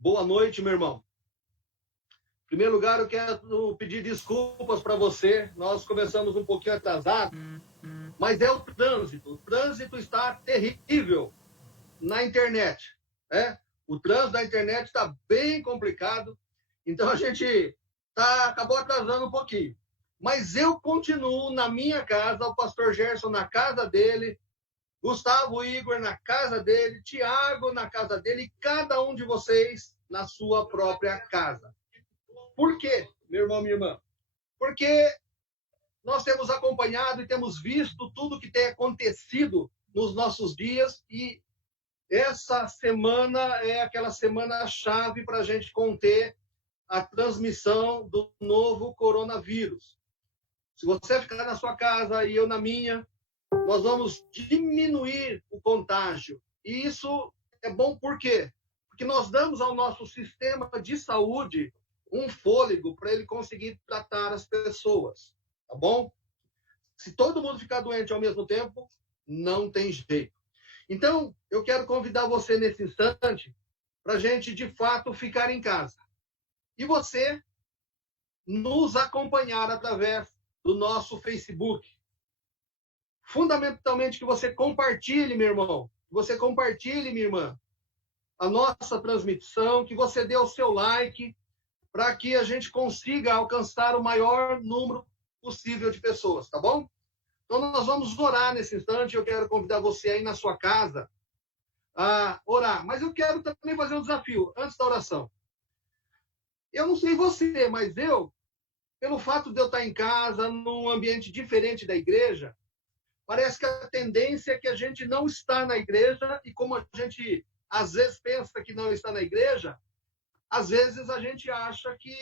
Boa noite, meu irmão. Em primeiro lugar, eu quero pedir desculpas para você. Nós começamos um pouquinho atrasado, mas é o trânsito. O trânsito está terrível na internet, né? O trânsito da internet está bem complicado, então a gente acabou atrasando um pouquinho. Mas eu continuo na minha casa, o pastor Gerson na casa dele, Gustavo Igor na casa dele, Tiago na casa dele, e cada um de vocês na sua própria casa. Por quê, meu irmão, minha irmã? Porque nós temos acompanhado e temos visto tudo que tem acontecido nos nossos dias, e essa semana é aquela semana-chave para a gente conter a transmissão do novo coronavírus. Se você ficar na sua casa e eu na minha, nós vamos diminuir o contágio. E isso é bom por quê? Porque nós damos ao nosso sistema de saúde um fôlego para ele conseguir tratar as pessoas, tá bom? Se todo mundo ficar doente ao mesmo tempo, não tem jeito. Então, eu quero convidar você nesse instante para a gente, de fato, ficar em casa. E você nos acompanhar através do nosso Facebook. Fundamentalmente que você compartilhe, meu irmão, que você compartilhe, minha irmã, a nossa transmissão, que você dê o seu like, para que a gente consiga alcançar o maior número possível de pessoas, tá bom? Então, nós vamos orar nesse instante. Eu quero convidar você aí na sua casa a orar. Mas eu quero também fazer um desafio antes da oração. Eu não sei você, mas eu, pelo fato de eu estar em casa, num ambiente diferente da igreja, parece que a tendência é que a gente não está na igreja, e como a gente às vezes pensa que não está na igreja, às vezes a gente acha que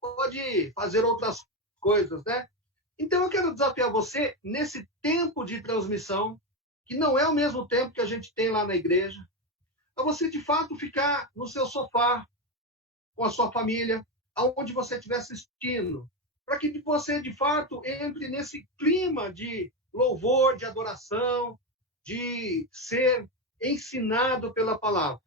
pode fazer outras coisas, né? Então eu quero desafiar você nesse tempo de transmissão, que não é o mesmo tempo que a gente tem lá na igreja, a você de fato ficar no seu sofá, com a sua família, aonde você estiver assistindo, para que você de fato entre nesse clima de louvor, de adoração, de ser ensinado pela palavra.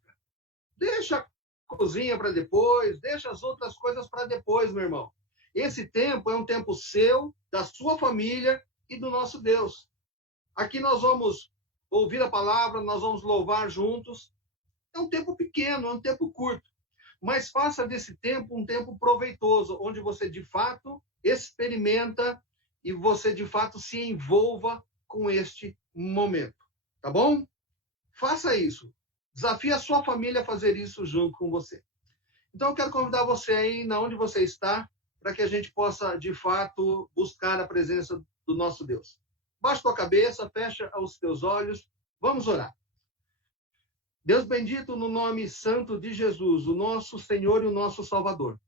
Deixa a cozinha para depois, deixa as outras coisas para depois, meu irmão. Esse tempo é um tempo seu, da sua família e do nosso Deus. Aqui nós vamos ouvir a palavra, nós vamos louvar juntos. É um tempo pequeno, é um tempo curto, mas faça desse tempo um tempo proveitoso, onde você de fato experimenta e você de fato se envolva com este momento, tá bom? Faça isso. Desafie a sua família a fazer isso junto com você. Então eu quero convidar você aí, na onde você está, para que a gente possa de fato buscar a presença do nosso Deus. Baixa tua cabeça, fecha os teus olhos, vamos orar. Deus bendito, no nome santo de Jesus, o nosso Senhor e o nosso Salvador.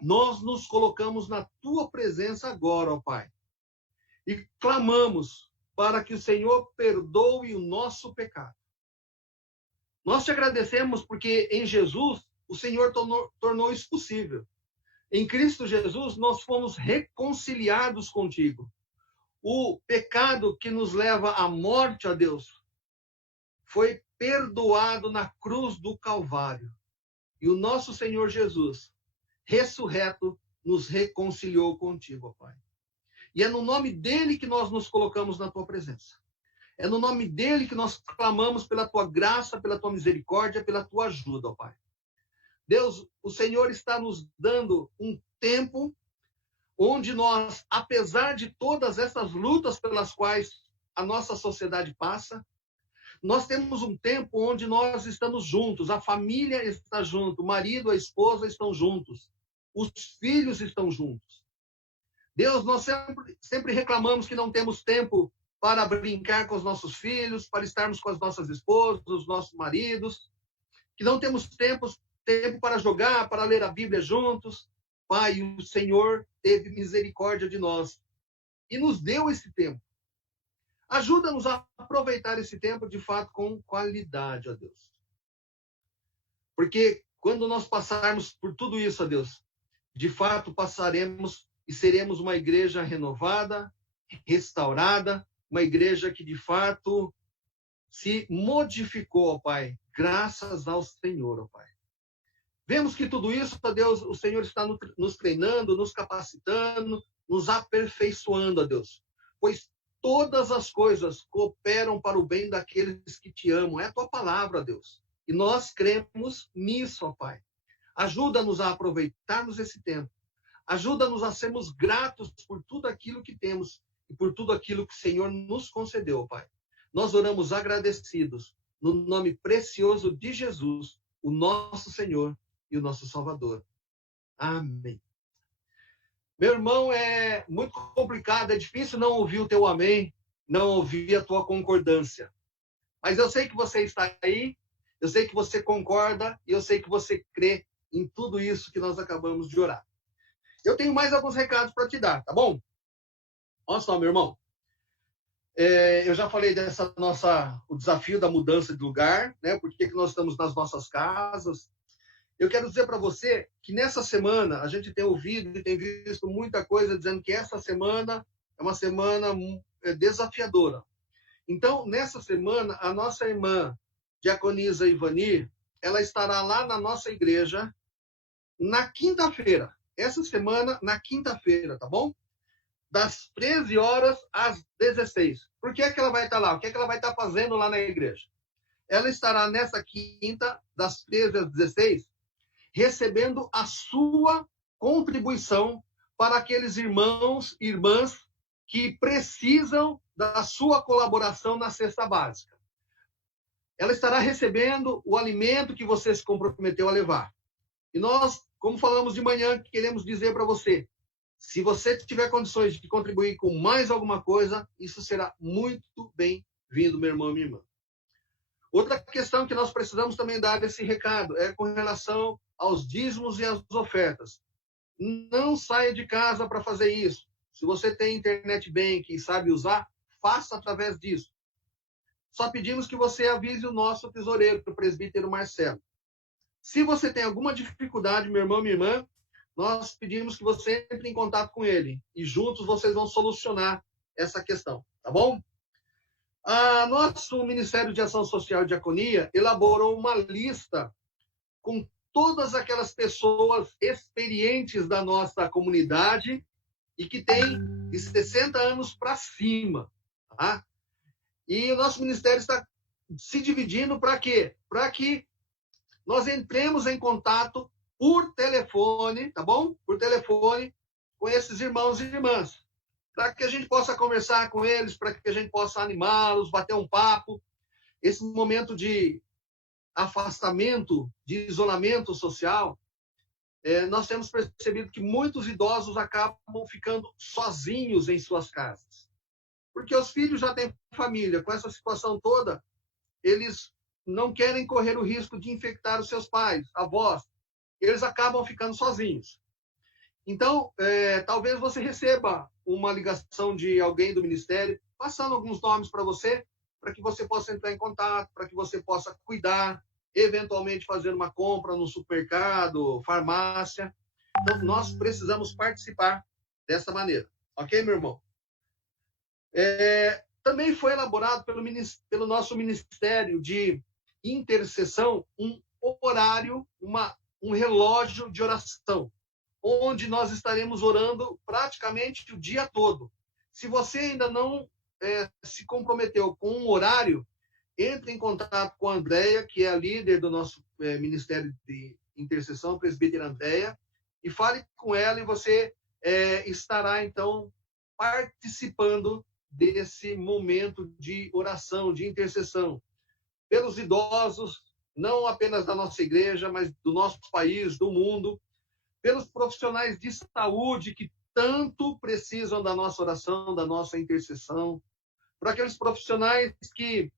Nós nos colocamos na tua presença agora, ó Pai, e clamamos para que o Senhor perdoe o nosso pecado. Nós te agradecemos porque em Jesus o Senhor tornou isso possível. Em Cristo Jesus nós fomos reconciliados contigo. O pecado que nos leva à morte, ó Deus, foi perdoado na cruz do Calvário. E o nosso Senhor Jesus, ressurreto, nos reconciliou contigo, ó Pai. E é no nome dele que nós nos colocamos na tua presença. É no nome dele que nós clamamos pela tua graça, pela tua misericórdia, pela tua ajuda, ó Pai. Deus, o Senhor está nos dando um tempo onde nós, apesar de todas essas lutas pelas quais a nossa sociedade passa, nós temos um tempo onde nós estamos juntos, a família está junto, o marido, a esposa estão juntos, os filhos estão juntos. Deus, nós sempre reclamamos que não temos tempo para brincar com os nossos filhos, para estarmos com as nossas esposas, os nossos maridos, que não temos tempo para jogar, para ler a Bíblia juntos. Pai, o Senhor teve misericórdia de nós e nos deu esse tempo. Ajuda-nos a aproveitar esse tempo, de fato, com qualidade, ó Deus. Porque quando nós passarmos por tudo isso, ó Deus, de fato passaremos e seremos uma igreja renovada, restaurada, uma igreja que, de fato, se modificou, ó Pai, graças ao Senhor, ó Pai. Vemos que tudo isso, ó Deus, o Senhor está nos treinando, nos capacitando, nos aperfeiçoando, ó Deus. Pois todas as coisas cooperam para o bem daqueles que te amam. É a tua palavra, ó Deus. E nós cremos nisso, ó Pai. Ajuda-nos a aproveitarmos esse tempo. Ajuda-nos a sermos gratos por tudo aquilo que temos e por tudo aquilo que o Senhor nos concedeu, ó Pai. Nós oramos agradecidos no nome precioso de Jesus, o nosso Senhor e o nosso Salvador. Amém. Meu irmão, é muito complicado, é difícil não ouvir o teu amém, não ouvir a tua concordância. Mas eu sei que você está aí, eu sei que você concorda e eu sei que você crê em tudo isso que nós acabamos de orar. Eu tenho mais alguns recados para te dar, tá bom? Olha só, meu irmão. Eu já falei o desafio da mudança de lugar, né? Por que nós estamos nas nossas casas. Eu quero dizer para você que nessa semana, a gente tem ouvido e tem visto muita coisa dizendo que essa semana é uma semana desafiadora. Então, nessa semana, a nossa irmã Diaconisa Ivani, ela estará lá na nossa igreja na quinta-feira. Essa semana, na quinta-feira, tá bom? Das 13 horas às 16. Por que ela vai estar lá? O que ela vai estar fazendo lá na igreja? Ela estará nessa quinta, das 13 às 16, recebendo a sua contribuição para aqueles irmãos e irmãs que precisam da sua colaboração na cesta básica. Ela estará recebendo o alimento que você se comprometeu a levar. E nós, como falamos de manhã, queremos dizer para você, se você tiver condições de contribuir com mais alguma coisa, isso será muito bem-vindo, meu irmão e minha irmã. Outra questão que nós precisamos também dar esse recado é com relação aos dízimos e às ofertas. Não saia de casa para fazer isso. Se você tem internet bank e sabe usar, faça através disso. Só pedimos que você avise o nosso tesoureiro, o presbítero Marcelo. Se você tem alguma dificuldade, meu irmão, minha irmã, nós pedimos que você entre em contato com ele e juntos vocês vão solucionar essa questão, tá bom? Nosso Ministério de Ação Social e Diaconia elaborou uma lista com todas aquelas pessoas experientes da nossa comunidade e que têm de 60 anos para cima, tá? E o nosso ministério está se dividindo para quê? Para que nós entremos em contato por telefone, tá bom? Por telefone, com esses irmãos e irmãs. Para que a gente possa conversar com eles, para que a gente possa animá-los, bater um papo. Esse momento de afastamento, de isolamento social, nós temos percebido que muitos idosos acabam ficando sozinhos em suas casas. Porque os filhos já têm família. Com essa situação toda, eles não querem correr o risco de infectar os seus pais, avós. Eles acabam ficando sozinhos. Então, talvez você receba uma ligação de alguém do ministério, passando alguns nomes para você, para que você possa entrar em contato, para que você possa cuidar, eventualmente fazer uma compra no supermercado, farmácia. Então, nós precisamos participar dessa maneira. Ok, meu irmão? Também foi elaborado pelo nosso Ministério de Intercessão um horário, um relógio de oração, onde nós estaremos orando praticamente o dia todo. Se você ainda não se comprometeu com um horário, entre em contato com a Andréia, que é a líder do nosso Ministério de Intercessão, presbítera Andréia, e fale com ela e você estará, então, participando desse momento de oração, de intercessão, pelos idosos, não apenas da nossa igreja, mas do nosso país, do mundo, pelos profissionais de saúde que tanto precisam da nossa oração, da nossa intercessão, para aqueles profissionais que,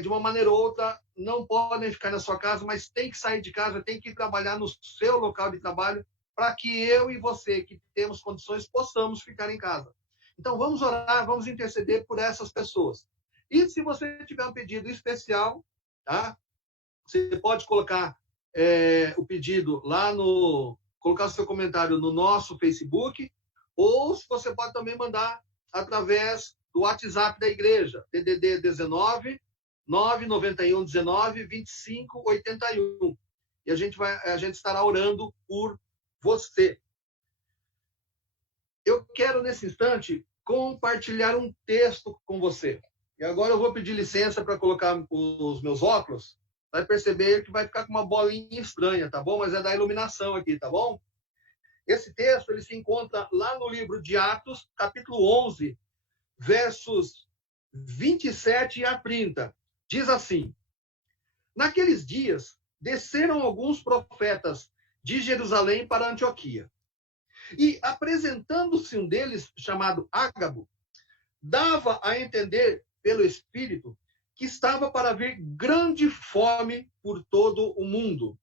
de uma maneira ou outra, não podem ficar na sua casa, mas têm que sair de casa, têm que trabalhar no seu local de trabalho, para que eu e você, que temos condições, possamos ficar em casa. Então, vamos orar, vamos interceder por essas pessoas. E se você tiver um pedido especial, tá? Você pode colocar o pedido lá colocar seu comentário no nosso Facebook, ou você pode também mandar através do WhatsApp da igreja, DDD 19 991 19 25 81. E a gente estará orando por você. Eu quero, nesse instante, compartilhar um texto com você. E agora eu vou pedir licença para colocar os meus óculos. Vai perceber que vai ficar com uma bolinha estranha, tá bom? Mas é da iluminação aqui, tá bom? Esse texto ele se encontra lá no livro de Atos, capítulo 11, versos 27 a 30. Diz assim: Naqueles dias, desceram alguns profetas de Jerusalém para Antioquia. E, apresentando-se um deles, chamado Ágabo, dava a entender pelo Espírito que estava para vir grande fome por todo o mundo.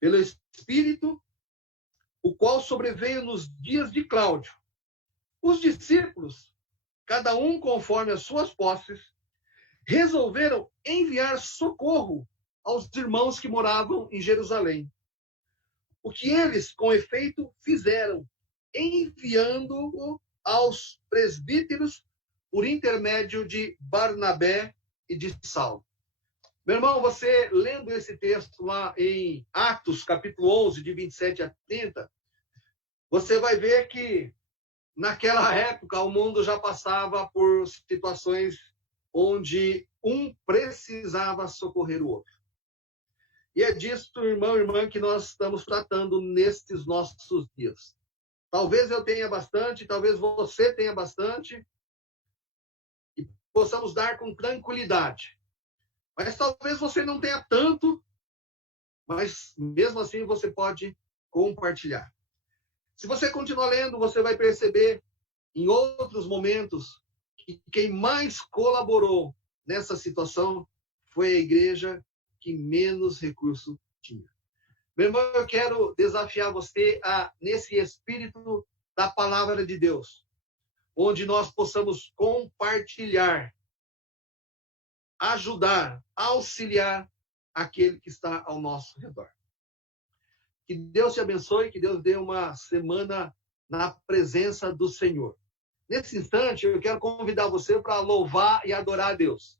Pelo Espírito, o qual sobreveio nos dias de Cláudio. Os discípulos, cada um conforme as suas posses, resolveram enviar socorro aos irmãos que moravam em Jerusalém. O que eles, com efeito, fizeram, enviando-o aos presbíteros por intermédio de Barnabé e de Saulo. Meu irmão, você lendo esse texto lá em Atos, capítulo 11, de 27 a 30, você vai ver que naquela época o mundo já passava por situações onde um precisava socorrer o outro. E é disso, irmão e irmã, que nós estamos tratando nestes nossos dias. Talvez eu tenha bastante, talvez você tenha bastante, e possamos dar com tranquilidade. Mas talvez você não tenha tanto, mas mesmo assim você pode compartilhar. Se você continuar lendo, você vai perceber em outros momentos que quem mais colaborou nessa situação foi a igreja que menos recurso tinha. Meu irmão, eu quero desafiar você nesse espírito da palavra de Deus, onde nós possamos compartilhar, ajudar, auxiliar aquele que está ao nosso redor. Que Deus te abençoe, que Deus dê uma semana na presença do Senhor. Nesse instante, eu quero convidar você para louvar e adorar a Deus.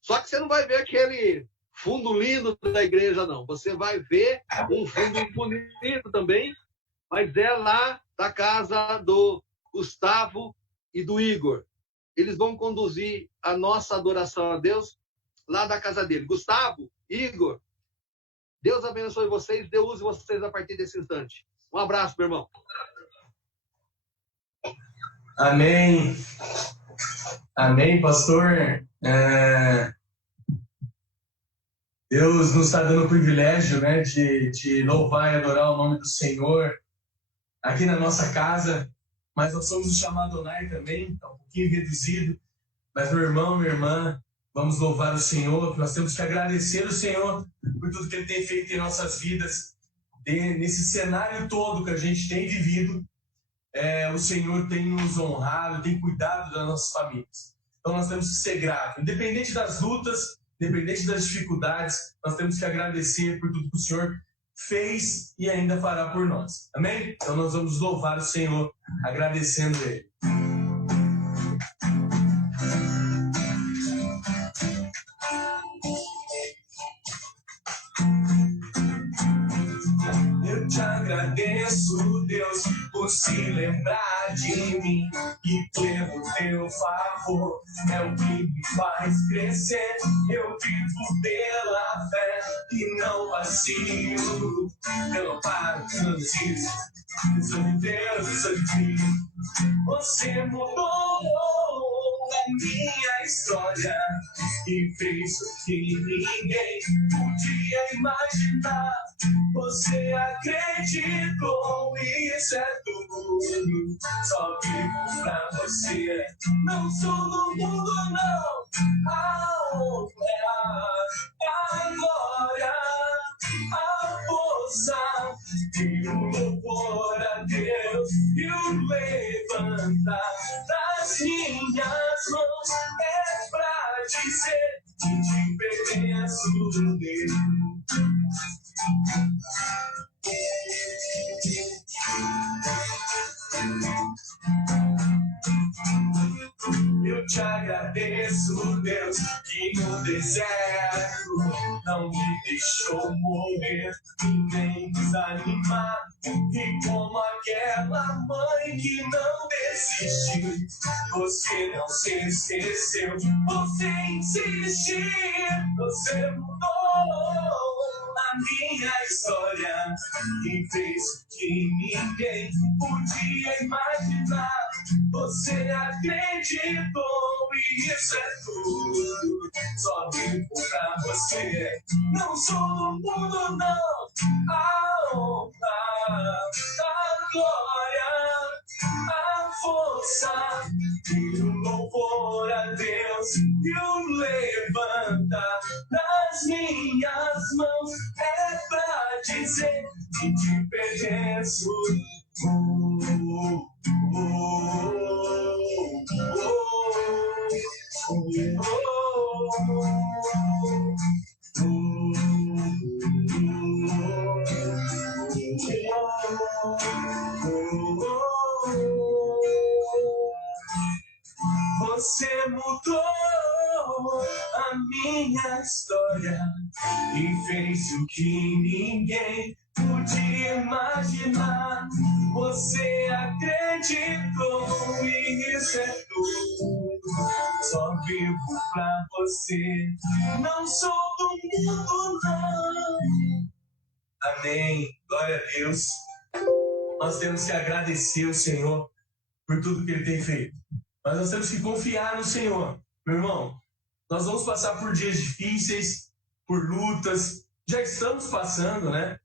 Só que você não vai ver aquele fundo lindo da igreja, não. Você vai ver um fundo bonito também, mas é lá da casa do Gustavo e do Igor. Eles vão conduzir a nossa adoração a Deus lá da casa dele. Gustavo, Igor, Deus abençoe vocês, Deus use vocês a partir desse instante. Um abraço, meu irmão. Amém. Amém, pastor. Deus nos está dando o privilégio, né, de louvar e adorar o nome do Senhor aqui na nossa casa. Mas nós somos o chamado Onai também, está um pouquinho reduzido. Mas, meu irmão, minha irmã, vamos louvar o Senhor, que nós temos que agradecer o Senhor por tudo que Ele tem feito em nossas vidas. Nesse cenário todo que a gente tem vivido, o Senhor tem nos honrado, tem cuidado das nossas famílias. Então nós temos que ser gratos. Independente das lutas, independente das dificuldades, nós temos que agradecer por tudo que o Senhor fez e ainda fará por nós. Amém? Então nós vamos louvar o Senhor, agradecendo Ele. Eu te agradeço, Deus, por se lembrar de mim, e pelo teu favor é o que me faz crescer. Eu vivo pela fé e não vacilo. Eu não paro de dizer, eu sou de Deus, eu sou de ti. Você mudou a minha história e fez o que ninguém podia imaginar. Você acreditou, isso é tudo. Só vivo pra você. Não sou do mundo, não. A honra, a glória, a força e o louvor a Deus e o levantar das minhas mãos é pra dizer que te pertenço nele. Eu te agradeço, Deus, que não me deixou morrer e nem desanimar. E como aquela mãe que não desistiu, você não se esqueceu, você insistiu, você mudou a minha história e fez o que ninguém podia imaginar. Você acreditou e isso é tudo, só vivo pra você. Não sou do mundo, não. A honra, a glória, a força e o louvor a Deus e o levanta das minhas mãos é pra dizer que te pertenço. Você mudou a minha história e fez o que ninguém podia imaginar. Você acreditou e isso é tudo, só vivo pra você. Não sou do mundo, não. Amém. Glória a Deus. Nós temos que agradecer o Senhor por tudo que Ele tem feito. Mas nós temos que confiar no Senhor. Meu irmão, nós vamos passar por dias difíceis, por lutas. Já estamos passando, né?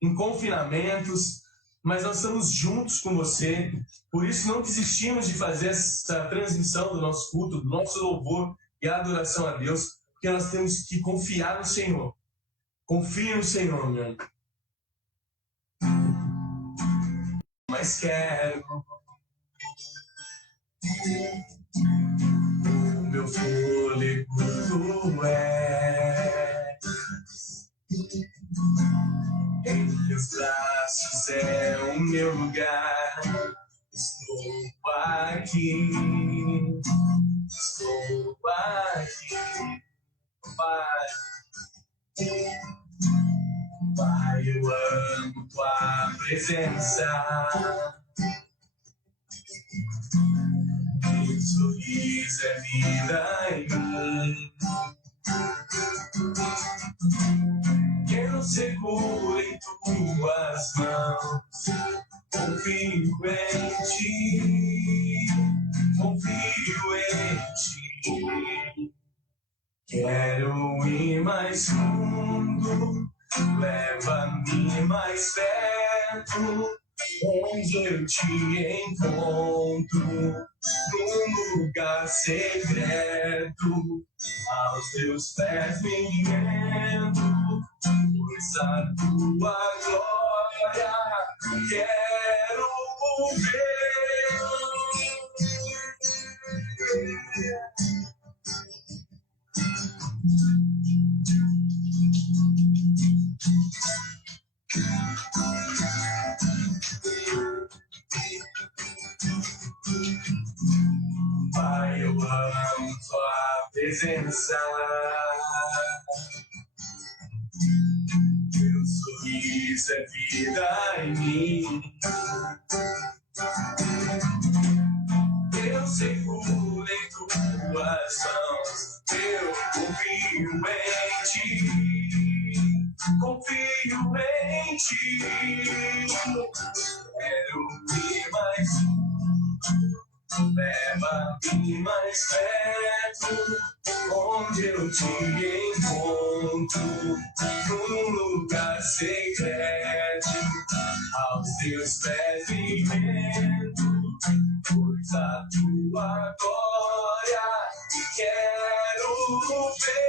Em confinamentos. Mas nós estamos juntos com você. Por isso não desistimos de fazer essa transmissão do nosso culto, do nosso louvor e adoração a Deus. Porque nós temos que confiar no Senhor. Confie no Senhor, meu irmão. Mas quero o meu fôlego é em meus braços, é o meu lugar. Estou aqui, Pai. Pai, eu amo tua presença. Teu sorriso é vida em mim. Eu seguro em tuas mãos. Confio em ti. Confio em ti. Quero ir mais fundo. Leva-me mais perto. Onde eu te encontro, num lugar secreto, aos teus pés me rendo, pois a tua glória quero ver. Pai, eu amo tua presença. Teu sorriso é vida em mim. Eu seguro em tuas mãos. Eu confio em ti. Confio em ti. Quero ir mais. Leva-me mais perto, onde eu te encontro, num lugar secreto, aos teus pés me rendo, pois a tua glória quero ver.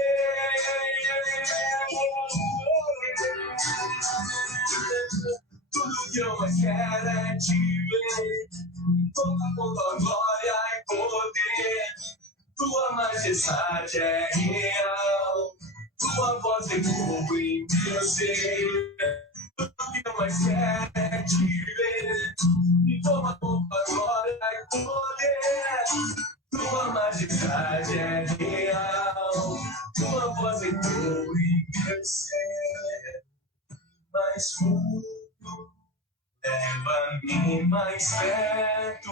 Tudo que eu mais quero é te ver. Toda glória e poder, tua majestade é real, tua voz ecoa em meu ser. Tudo que eu mais quero é te ver, e toma tua glória e poder, tua majestade é real, tua voz ecoa e meu ser mais fundo, leva-me mais perto,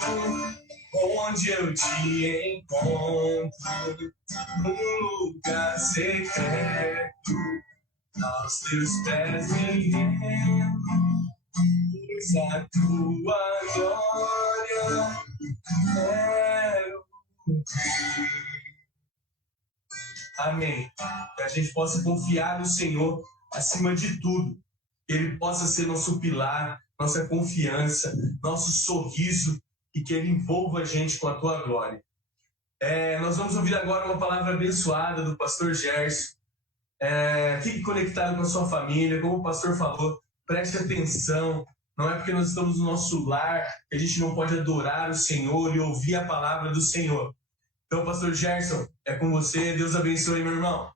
onde eu te encontro, num lugar secreto, aos teus pés me rendo, pois a tua glória quero ver. Amém. Que a gente possa confiar no Senhor acima de tudo. Que Ele possa ser nosso pilar, nossa confiança, nosso sorriso e que Ele envolva a gente com a tua glória. Nós vamos ouvir agora uma palavra abençoada do pastor Gerson. Fique conectado com a sua família, como o pastor falou, preste atenção. Não é porque nós estamos no nosso lar que a gente não pode adorar o Senhor e ouvir a palavra do Senhor. Então, pastor Gerson, é com você. Deus abençoe, meu irmão.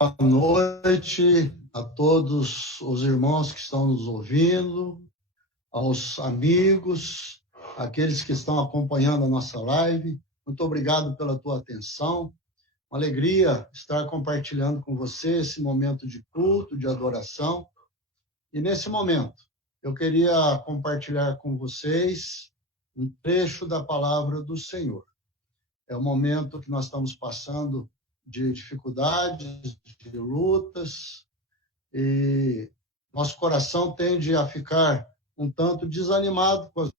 Boa noite a todos os irmãos que estão nos ouvindo, aos amigos, aqueles que estão acompanhando a nossa live. Muito obrigado pela tua atenção. Uma alegria estar compartilhando com você esse momento de culto, de adoração. E nesse momento, eu queria compartilhar com vocês um trecho da palavra do Senhor. É o momento que nós estamos passando de dificuldades, de lutas, e nosso coração tende a ficar um tanto desanimado com as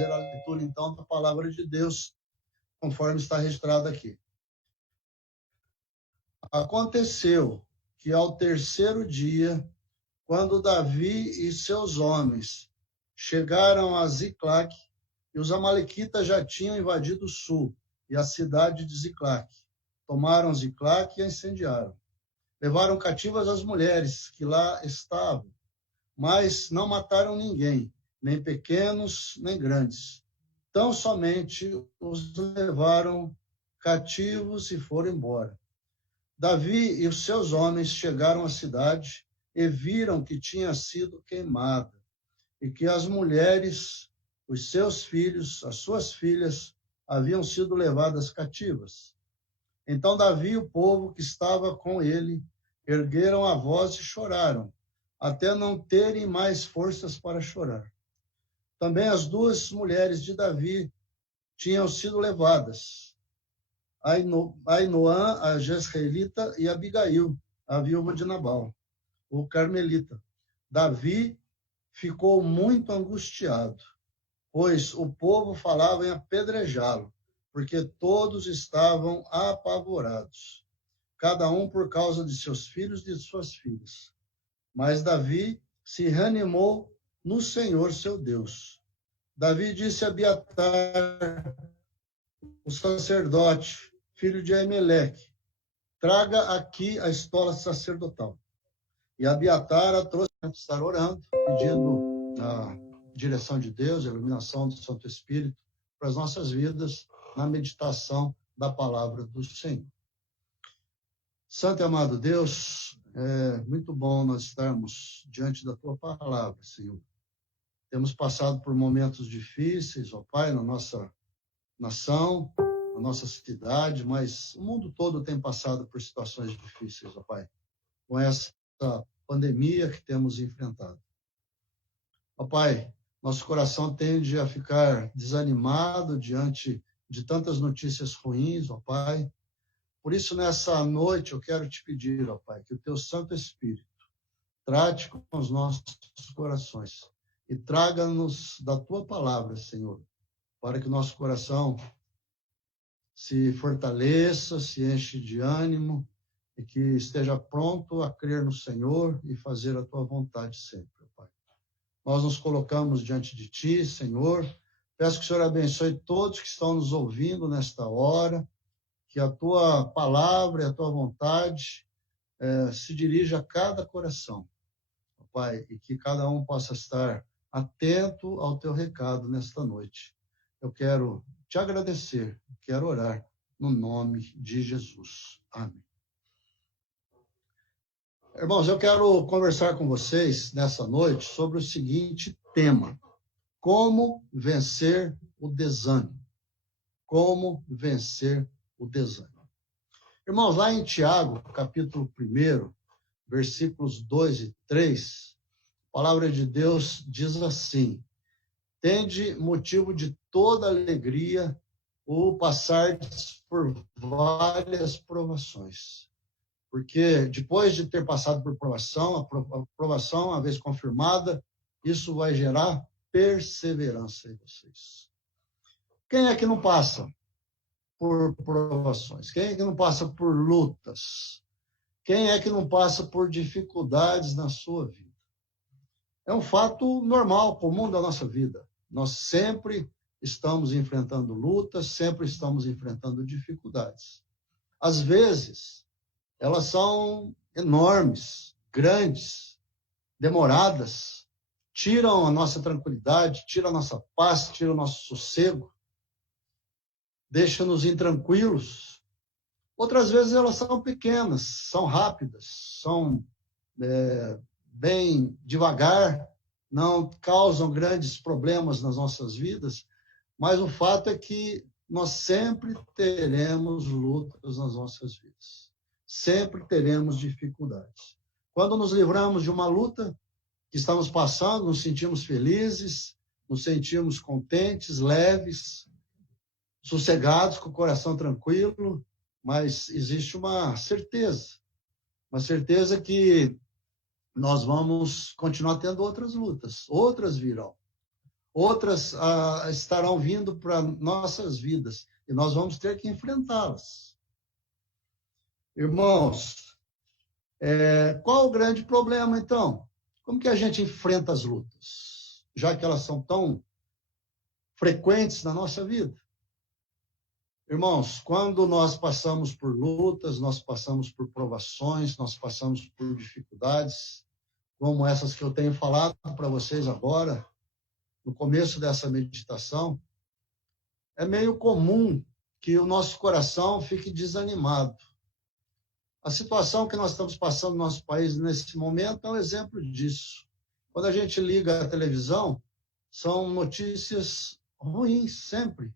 fazer a leitura, então, da palavra de Deus, conforme está registrado aqui. Aconteceu que ao terceiro dia, quando Davi e seus homens chegaram a Ziclague, e os amalequitas já tinham invadido o sul e a cidade de Ziclague, tomaram Ziclague e a incendiaram. Levaram cativas as mulheres que lá estavam, mas não mataram ninguém, nem pequenos, nem grandes. Tão somente os levaram cativos e foram embora. Davi e os seus homens chegaram à cidade e viram que tinha sido queimada e que as mulheres, os seus filhos, as suas filhas, haviam sido levadas cativas. Então Davi e o povo que estava com ele ergueram a voz e choraram, até não terem mais forças para chorar. Também as duas mulheres de Davi tinham sido levadas, Ainoã, a Jezreelita, e Abigail, a viúva de Nabal, o carmelita. Davi ficou muito angustiado, pois o povo falava em apedrejá-lo, porque todos estavam apavorados, cada um por causa de seus filhos e de suas filhas. Mas Davi se reanimou no Senhor, seu Deus. Davi disse a Abiatar, o sacerdote, filho de Aimeleque, traga aqui a estola sacerdotal. E Abiatar a trouxe para estar orando, pedindo a direção de Deus, a iluminação do Santo Espírito para as nossas vidas, na meditação da palavra do Senhor. Santo e amado Deus, é muito bom nós estarmos diante da Tua palavra, Senhor. Temos passado por momentos difíceis, ó Pai, na nossa nação, na nossa cidade, mas o mundo todo tem passado por situações difíceis, ó Pai, com essa pandemia que temos enfrentado. Ó Pai, nosso coração tende a ficar desanimado diante de tantas notícias ruins, ó Pai. Por isso, nessa noite, eu quero te pedir, ó Pai, que o Teu Santo Espírito trate com os nossos corações e traga-nos da Tua palavra, Senhor, para que o nosso coração se fortaleça, se enche de ânimo e que esteja pronto a crer no Senhor e fazer a Tua vontade sempre, ó Pai. Nós nos colocamos diante de Ti, Senhor. Peço que o Senhor abençoe todos que estão nos ouvindo nesta hora, que a tua palavra e a tua vontade se dirija a cada coração, Pai, e que cada um possa estar atento ao teu recado nesta noite. Eu quero te agradecer, quero orar no nome de Jesus. Amém. Irmãos, eu quero conversar com vocês nessa noite sobre o seguinte tema: como vencer o desânimo. Como vencer o desânimo. Irmãos, lá em Tiago, capítulo 1, versículos 2 e 3, a palavra de Deus diz assim: tende motivo de toda alegria o passardes por várias provações. Porque depois de ter passado por provação, a provação, uma vez confirmada, isso vai gerar perseverança em vocês. Quem é que não passa por provações? Quem é que não passa por lutas? Quem é que não passa por dificuldades na sua vida? É um fato normal, comum da nossa vida. Nós sempre estamos enfrentando lutas, sempre estamos enfrentando dificuldades. Às vezes, elas são enormes, grandes, demoradas, tiram a nossa tranquilidade, tiram a nossa paz, tiram o nosso sossego, deixam-nos intranquilos. Outras vezes elas são pequenas, são rápidas, são bem devagar, não causam grandes problemas nas nossas vidas, mas o fato é que nós sempre teremos lutas nas nossas vidas. Sempre teremos dificuldades. Quando nos livramos de uma luta que estamos passando, nos sentimos felizes, nos sentimos contentes, leves, sossegados, com o coração tranquilo, mas existe uma certeza que nós vamos continuar tendo outras lutas, outras virão, outras estarão vindo para nossas vidas e nós vamos ter que enfrentá-las. Irmãos, qual o grande problema, então? Como que a gente enfrenta as lutas, já que elas são tão frequentes na nossa vida? Irmãos, quando nós passamos por lutas, nós passamos por provações, nós passamos por dificuldades, como essas que eu tenho falado para vocês agora, no começo dessa meditação, é meio comum que o nosso coração fique desanimado. A situação que nós estamos passando no nosso país nesse momento é um exemplo disso. Quando a gente liga a televisão, são notícias ruins sempre.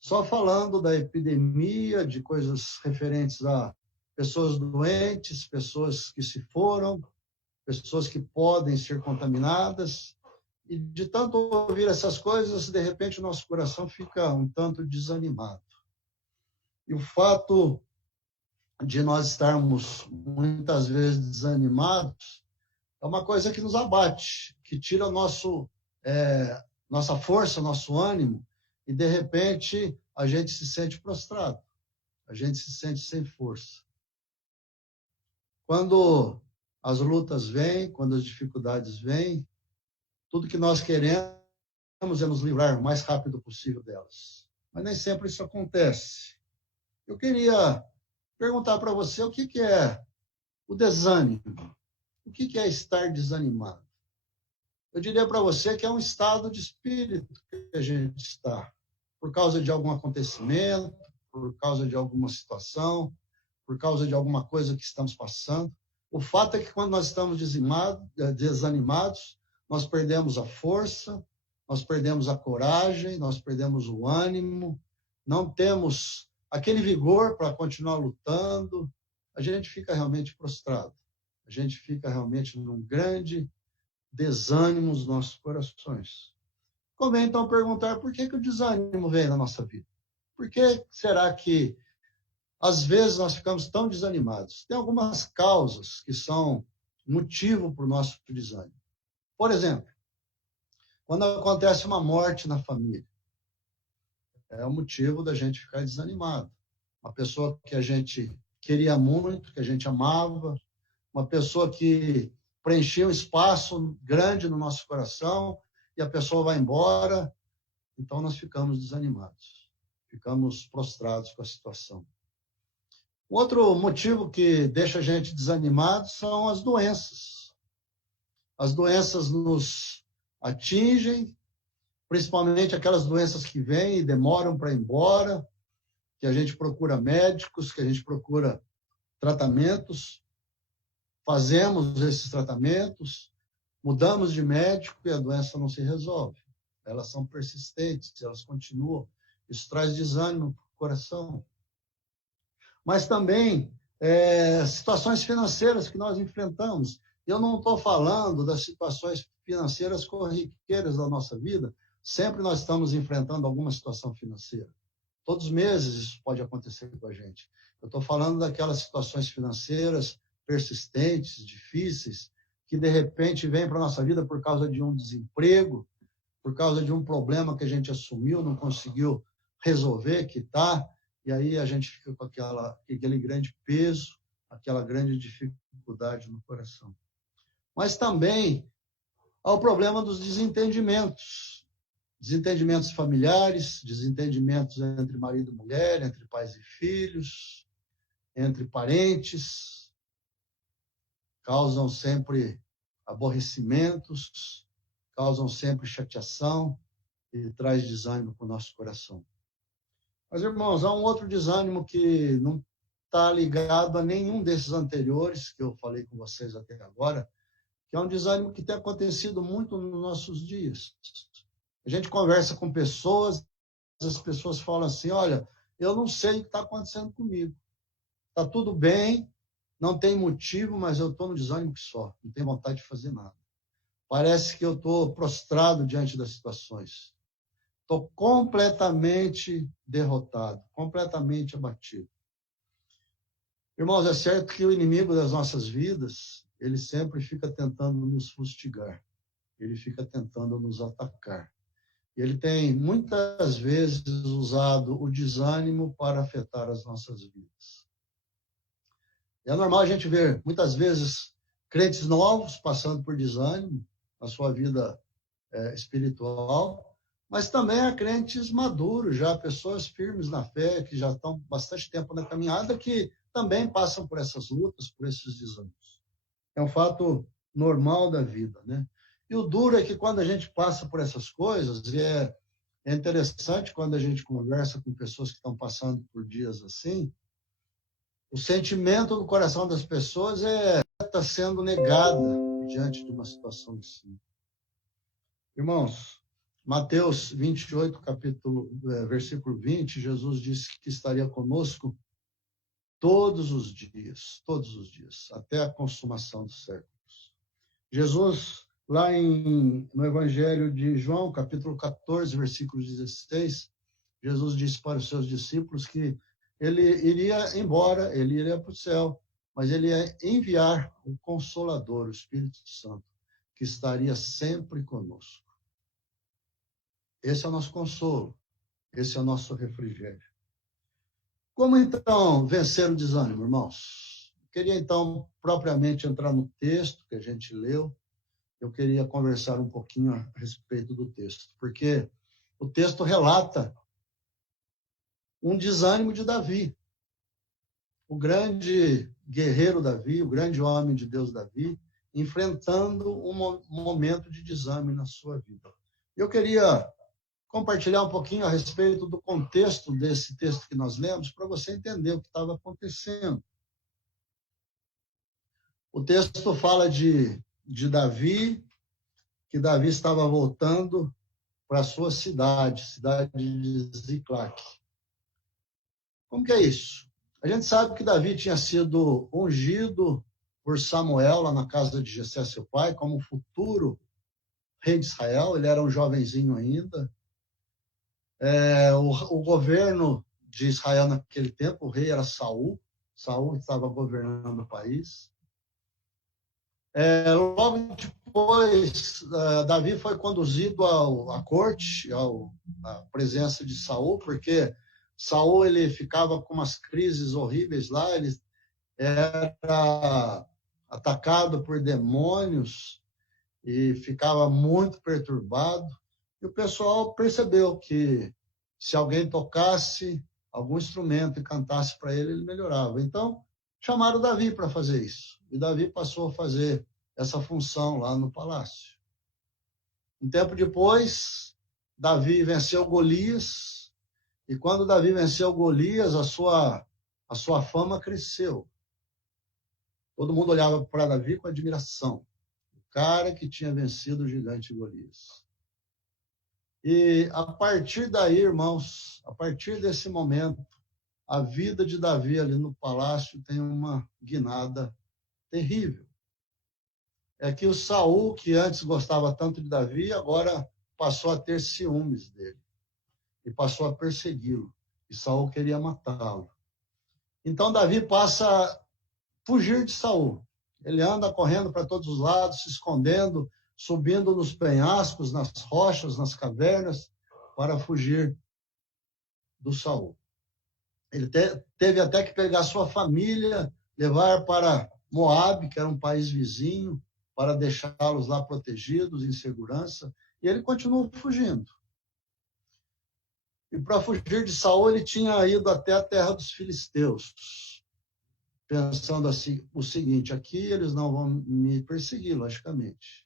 Só falando da epidemia, de coisas referentes a pessoas doentes, pessoas que se foram, pessoas que podem ser contaminadas. E de tanto ouvir essas coisas, de repente o nosso coração fica um tanto desanimado. E o fato de nós estarmos muitas vezes desanimados é uma coisa que nos abate, que tira nossa força, nosso ânimo, e de repente a gente se sente prostrado, a gente se sente sem força. Quando as lutas vêm, quando as dificuldades vêm, tudo que nós queremos é nos livrar o mais rápido possível delas. Mas nem sempre isso acontece. Eu queria perguntar para você o que é o desânimo. O que é estar desanimado? Eu diria para você que é um estado de espírito que a gente está, por causa de algum acontecimento, por causa de alguma situação, por causa de alguma coisa que estamos passando. O fato é que quando nós estamos desanimados, nós perdemos a força, nós perdemos a coragem, nós perdemos o ânimo, não temos aquele vigor para continuar lutando, a gente fica realmente prostrado, a gente fica realmente num grande desânimo nos nossos corações. Convém então perguntar por que o desânimo vem na nossa vida? Por que será que às vezes nós ficamos tão desanimados? Tem algumas causas que são motivo para o nosso desânimo. Por exemplo, quando acontece uma morte na família, é o motivo da gente ficar desanimado. Uma pessoa que a gente queria muito, que a gente amava, uma pessoa que preencheu um espaço grande no nosso coração e a pessoa vai embora, então nós ficamos desanimados, ficamos prostrados com a situação. Outro motivo que deixa a gente desanimado são as doenças. As doenças nos atingem, principalmente aquelas doenças que vêm e demoram para ir embora, que a gente procura médicos, que a gente procura tratamentos, fazemos esses tratamentos, mudamos de médico e a doença não se resolve. Elas são persistentes, elas continuam. Isso traz desânimo para o coração. Mas também situações financeiras que nós enfrentamos. Eu não estou falando das situações financeiras corriqueiras da nossa vida. Sempre nós estamos enfrentando alguma situação financeira. Todos os meses isso pode acontecer com a gente. Eu estou falando daquelas situações financeiras persistentes, difíceis, que de repente vêm para a nossa vida por causa de um desemprego, por causa de um problema que a gente assumiu, não conseguiu resolver, quitar, e aí a gente fica com aquele grande peso, aquela grande dificuldade no coração. Mas também há o problema dos desentendimentos. Desentendimentos familiares, desentendimentos entre marido e mulher, entre pais e filhos, entre parentes, causam sempre aborrecimentos, causam sempre chateação e traz desânimo para o nosso coração. Mas, irmãos, há um outro desânimo que não está ligado a nenhum desses anteriores que eu falei com vocês até agora, que é um desânimo que tem acontecido muito nos nossos dias. A gente conversa com pessoas, as pessoas falam assim, olha, eu não sei o que está acontecendo comigo. Está tudo bem, não tem motivo, mas eu estou no desânimo que só, não tenho vontade de fazer nada. Parece que eu estou prostrado diante das situações. Estou completamente derrotado, completamente abatido. Irmãos, é certo que o inimigo das nossas vidas, ele sempre fica tentando nos fustigar. Ele fica tentando nos atacar. Ele tem, muitas vezes, usado o desânimo para afetar as nossas vidas. É normal a gente ver, muitas vezes, crentes novos passando por desânimo na sua vida espiritual, mas também há crentes maduros, já pessoas firmes na fé, que já estão bastante tempo na caminhada, que também passam por essas lutas, por esses desânimos. É um fato normal da vida, né? E o duro é que quando a gente passa por essas coisas, e é interessante quando a gente conversa com pessoas que estão passando por dias assim, o sentimento do coração das pessoas está sendo negada diante de uma situação assim. Irmãos, Mateus 28, versículo 20, Jesus disse que estaria conosco todos os dias, até a consumação dos séculos. Jesus, lá no Evangelho de João, capítulo 14, versículo 16, Jesus disse para os seus discípulos que ele iria embora, ele iria para o céu, mas ele ia enviar o Consolador, o Espírito Santo, que estaria sempre conosco. Esse é o nosso consolo, esse é o nosso refrigério. Como, então, vencer o desânimo, irmãos? Eu queria, então, propriamente entrar no texto que a gente leu. Eu queria conversar um pouquinho a respeito do texto, porque o texto relata um desânimo de Davi. O grande guerreiro Davi, o grande homem de Deus Davi, enfrentando um momento de desânimo na sua vida. Eu queria compartilhar um pouquinho a respeito do contexto desse texto que nós lemos, para você entender o que estava acontecendo. O texto fala de Davi, que Davi estava voltando para a sua cidade de Ziclac. Como que é isso? A gente sabe que Davi tinha sido ungido por Samuel, lá na casa de Jessé, seu pai, como futuro rei de Israel. Ele era um jovenzinho ainda. O governo de Israel naquele tempo, o rei era Saul. Saul estava governando o país. Logo depois, Davi foi conduzido à corte, à presença de Saul, porque Saul ele ficava com umas crises horríveis lá, ele era atacado por demônios e ficava muito perturbado. E o pessoal percebeu que se alguém tocasse algum instrumento e cantasse para ele, ele melhorava. Então, chamaram Davi para fazer isso. E Davi passou a fazer essa função lá no palácio. Um tempo depois, Davi venceu Golias. E quando Davi venceu Golias, a sua fama cresceu. Todo mundo olhava para Davi com admiração. O cara que tinha vencido o gigante Golias. E a partir daí, irmãos, a partir desse momento, a vida de Davi ali no palácio tem uma guinada terrível. É que o Saul, que antes gostava tanto de Davi, agora passou a ter ciúmes dele e passou a persegui-lo. E Saul queria matá-lo. Então Davi passa a fugir de Saul. Ele anda correndo para todos os lados, se escondendo, subindo nos penhascos, nas rochas, nas cavernas, para fugir do Saul. Ele teve até que pegar sua família, levar para Moabe, que era um país vizinho, para deixá-los lá protegidos, em segurança, e ele continuou fugindo. E para fugir de Saul, ele tinha ido até a terra dos filisteus, pensando assim, o seguinte, aqui eles não vão me perseguir, logicamente.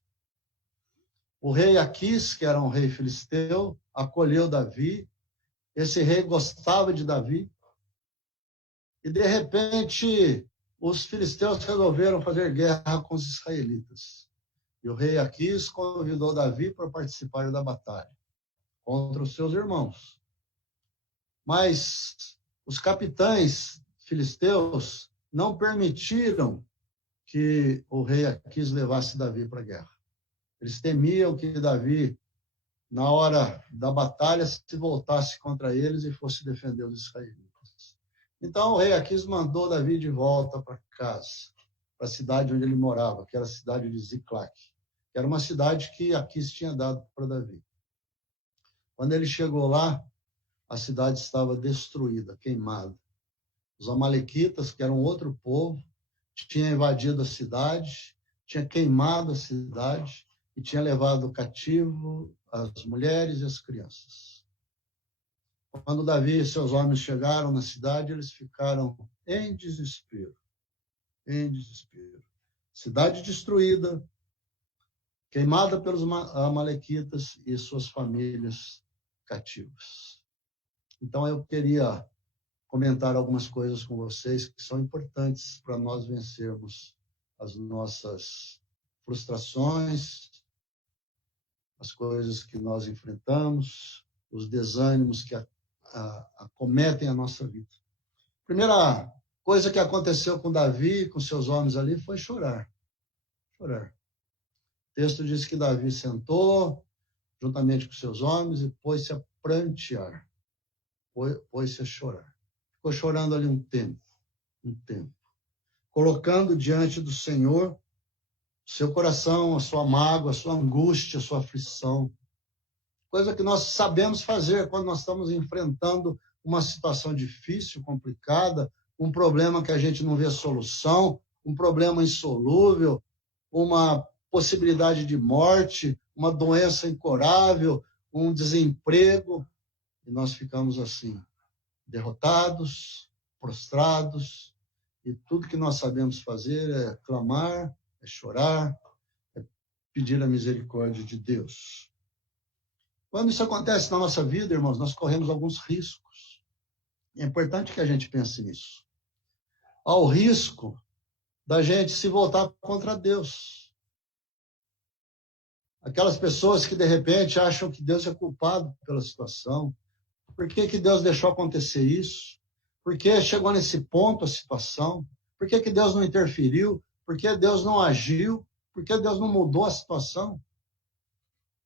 O rei Aquis, que era um rei filisteu, acolheu Davi. Esse rei gostava de Davi. E, de repente, os filisteus resolveram fazer guerra com os israelitas. E o rei Aquis convidou Davi para participar da batalha contra os seus irmãos. Mas os capitães filisteus não permitiram que o rei Aquis levasse Davi para a guerra. Eles temiam que Davi, na hora da batalha, se voltasse contra eles e fosse defender os israelitas. Então, o rei Aquis mandou Davi de volta para casa, para a cidade onde ele morava, que era a cidade de Ziclac, que era uma cidade que Aquis tinha dado para Davi. Quando ele chegou lá, a cidade estava destruída, queimada. Os amalequitas, que eram outro povo, tinham invadido a cidade, tinham queimado a cidade e tinha levado cativo as mulheres e as crianças. Quando Davi e seus homens chegaram na cidade, eles ficaram em desespero. Em desespero. Cidade destruída, queimada pelos amalequitas e suas famílias cativas. Então, eu queria comentar algumas coisas com vocês que são importantes para nós vencermos as nossas frustrações, as coisas que nós enfrentamos, os desânimos que acometem a nossa vida. A primeira coisa que aconteceu com Davi, com seus homens ali, foi chorar. Chorar. O texto diz que Davi sentou, juntamente com seus homens, e pôs-se a prantear, pôs-se a chorar. Ficou chorando ali um tempo, colocando diante do Senhor seu coração, a sua mágoa, a sua angústia, a sua aflição. Coisa que nós sabemos fazer quando nós estamos enfrentando uma situação difícil, complicada, um problema que a gente não vê solução, um problema insolúvel, uma possibilidade de morte, uma doença incurável, um desemprego, e nós ficamos assim, derrotados, prostrados, e tudo que nós sabemos fazer é clamar, é chorar, é pedir a misericórdia de Deus. Quando isso acontece na nossa vida, irmãos, nós corremos alguns riscos. É importante que a gente pense nisso. Há o risco da gente se voltar contra Deus. Aquelas pessoas que, de repente, acham que Deus é culpado pela situação. Por que Deus deixou acontecer isso? Por que chegou nesse ponto a situação? Por que Deus não interferiu? Por que Deus não agiu? Por que Deus não mudou a situação?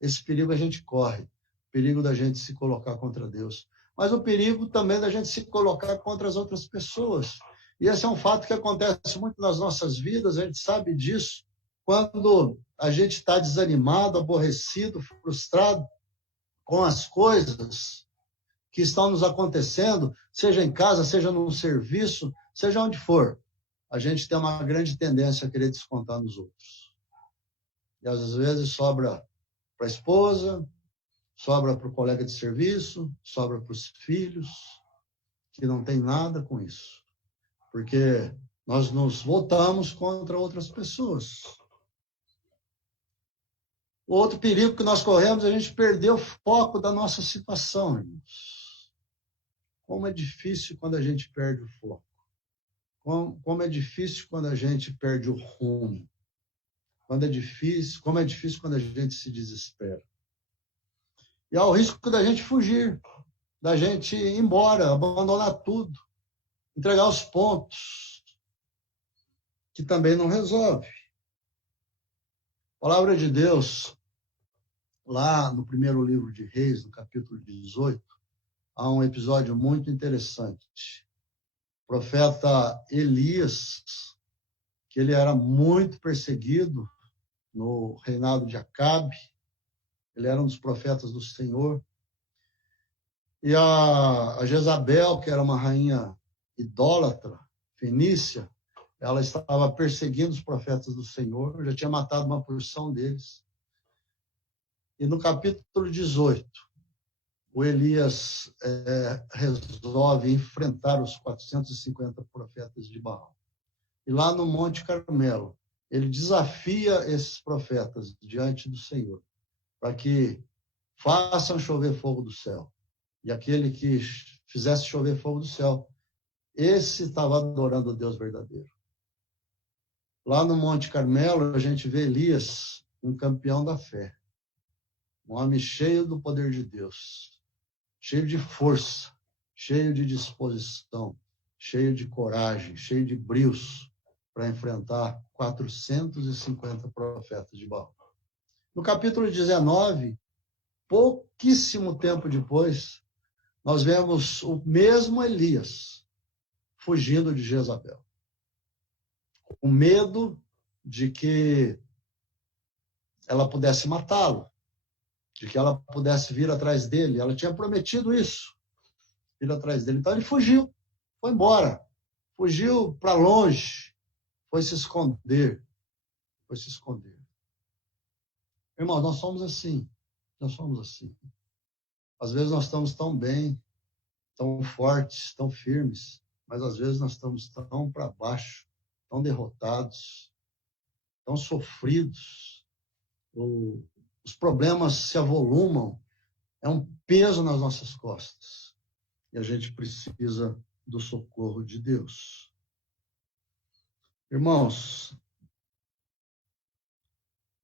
Esse perigo a gente corre. O perigo da gente se colocar contra Deus. Mas o perigo também da gente se colocar contra as outras pessoas. E esse é um fato que acontece muito nas nossas vidas, a gente sabe disso. Quando a gente está desanimado, aborrecido, frustrado com as coisas que estão nos acontecendo, seja em casa, seja no serviço, seja onde for, a gente tem uma grande tendência a querer descontar nos outros. E às vezes sobra para a esposa, sobra para o colega de serviço, sobra para os filhos, que não tem nada com isso, porque nós nos voltamos contra outras pessoas. O outro perigo que nós corremos é a gente perder o foco da nossa situação, irmãos. Como é difícil quando a gente perde o foco. Como é difícil quando a gente perde o rumo. Como é difícil quando a gente se desespera. E há o risco da gente fugir, da gente ir embora, abandonar tudo, entregar os pontos, que também não resolve. A palavra de Deus, lá no primeiro livro de Reis, no capítulo 18, há um episódio muito interessante. O profeta Elias, que ele era muito perseguido no reinado de Acabe, ele era um dos profetas do Senhor, e a Jezabel, que era uma rainha idólatra, fenícia, ela estava perseguindo os profetas do Senhor, já tinha matado uma porção deles. E no capítulo 18, o Elias resolve enfrentar os 450 profetas de Baal. E lá no Monte Carmelo, ele desafia esses profetas diante do Senhor, para que façam chover fogo do céu. E aquele que fizesse chover fogo do céu, esse estava adorando o Deus verdadeiro. Lá no Monte Carmelo, a gente vê Elias, um campeão da fé. Um homem cheio do poder de Deus, cheio de força, cheio de disposição, cheio de coragem, cheio de brios para enfrentar 450 profetas de Baal. No capítulo 19, pouquíssimo tempo depois, nós vemos o mesmo Elias fugindo de Jezabel. Com medo de que ela pudesse matá-lo, de que ela pudesse vir atrás dele. Ela tinha prometido isso, vir atrás dele. Então ele fugiu, foi embora, fugiu para longe, foi se esconder. Irmãos, nós somos assim. Às vezes nós estamos tão bem, tão fortes, tão firmes, mas às vezes nós estamos tão para baixo, tão derrotados, tão sofridos. Os problemas se avolumam, é um peso nas nossas costas. E a gente precisa do socorro de Deus. Irmãos,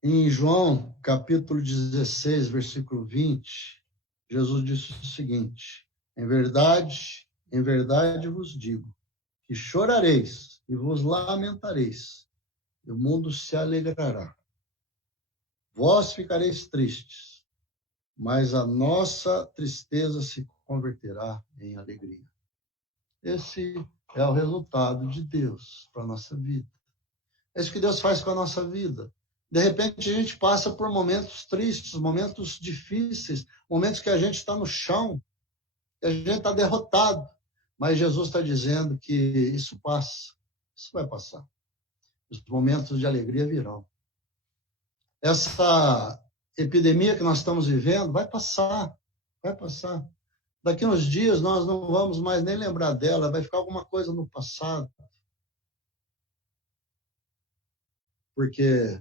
em João, capítulo 16, versículo 20, Jesus disse o seguinte: em verdade vos digo, que chorareis e vos lamentareis, e o mundo se alegrará. Vós ficareis tristes, mas a nossa tristeza se converterá em alegria. Esse é o resultado de Deus para a nossa vida. É isso que Deus faz com a nossa vida. De repente, a gente passa por momentos tristes, momentos difíceis, momentos que a gente está no chão, que a gente está derrotado. Mas Jesus está dizendo que isso passa, isso vai passar. Os momentos de alegria virão. Essa epidemia que nós estamos vivendo vai passar. Daqui uns dias nós não vamos mais nem lembrar dela, vai ficar alguma coisa no passado. Porque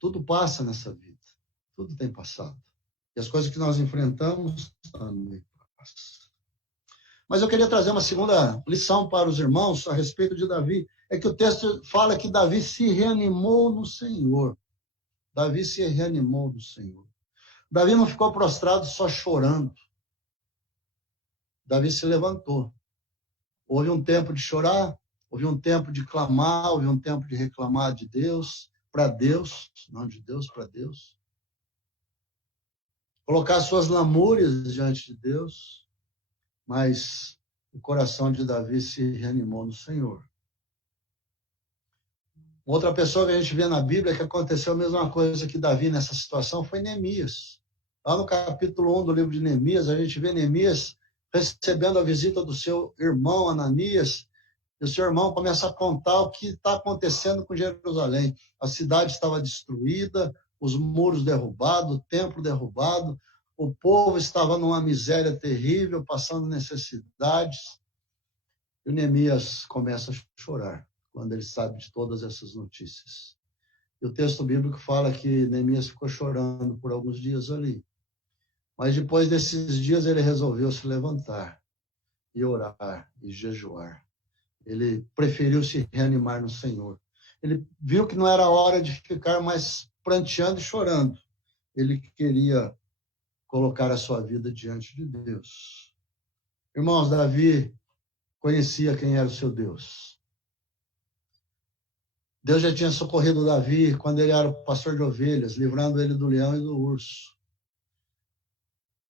tudo passa nessa vida, tudo tem passado. E as coisas que nós enfrentamos também passam. Mas eu queria trazer uma segunda lição para os irmãos a respeito de Davi. É que o texto fala que Davi se reanimou no Senhor. Davi se reanimou do Senhor. Davi não ficou prostrado só chorando. Davi se levantou. Houve um tempo de chorar, houve um tempo de clamar, houve um tempo de reclamar de Deus, para Deus, não de Deus para Deus. Colocar suas lamúrias diante de Deus, mas o coração de Davi se reanimou no Senhor. Outra pessoa que a gente vê na Bíblia que aconteceu a mesma coisa que Davi nessa situação foi Neemias. Lá no capítulo 1 do livro de Neemias, a gente vê Neemias recebendo a visita do seu irmão Ananias, e o seu irmão começa a contar o que está acontecendo com Jerusalém. A cidade estava destruída, os muros derrubados, o templo derrubado, o povo estava numa miséria terrível, passando necessidades. E o Neemias começa a chorar quando ele sabe de todas essas notícias. E o texto bíblico fala que Neemias ficou chorando por alguns dias ali. Mas depois desses dias ele resolveu se levantar e orar e jejuar. Ele preferiu se reanimar no Senhor. Ele viu que não era hora de ficar mais pranteando e chorando. Ele queria colocar a sua vida diante de Deus. Irmãos, Davi conhecia quem era o seu Deus. Deus já tinha socorrido Davi quando ele era o pastor de ovelhas, livrando ele do leão e do urso.